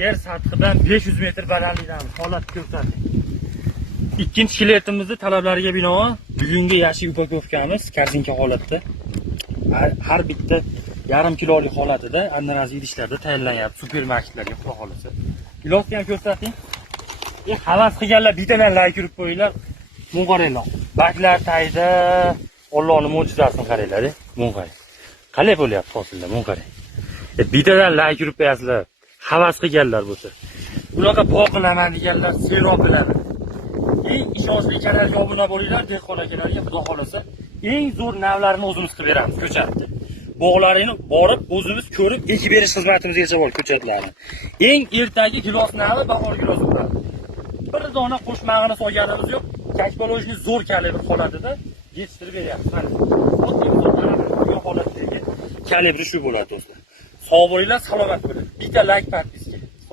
yer sathidan 500 metr balandlikdan holat ko'rsatdik. Ikkinchi shletimizning talablariga binoan bugungi yashil upakovkamiz korzinka holatda. Har bitta yarim kilolik holatida annaraz idishlarda tayyorlanyapti supermarketlarga xudo xolasa. Ilosni ham ko'rsating. Havas qilganlar bittadan like urib qo'yinglar. Mun qaranglar. Baklar tayda Allohning mo'jizasini qaranglar, mun qarang. Qalay bo'lyapti hosilda, mun qarang. Bittadan like urib qo'yasizlar. Havas qilganlar bo'lsa. Ularga boqilaman deganlar serob bilaman. Eng ishonchli kanalga obuna bo'linglar, dehqon akalarga xudo xolasa eng zo'r navlarini o'zimiz qilib beramiz ko'chatni. Bog'larini borib o'zimiz ko'rib ekib berish xizmatimizgacha bor ko'chatlarni. Eng ertagi gilos navi bahor gilosi bo'ladi. Bir dona qo'shmag'ini solganimiz yo'q. Kakbalojni zo'r kalibr holatida yetishtirib beryapmiz. Mana oddiy zo'r holatdagi kalibri shu bo'ladi do'stlar. Sog' bo'linglar, salomat bo'ling. Bitta like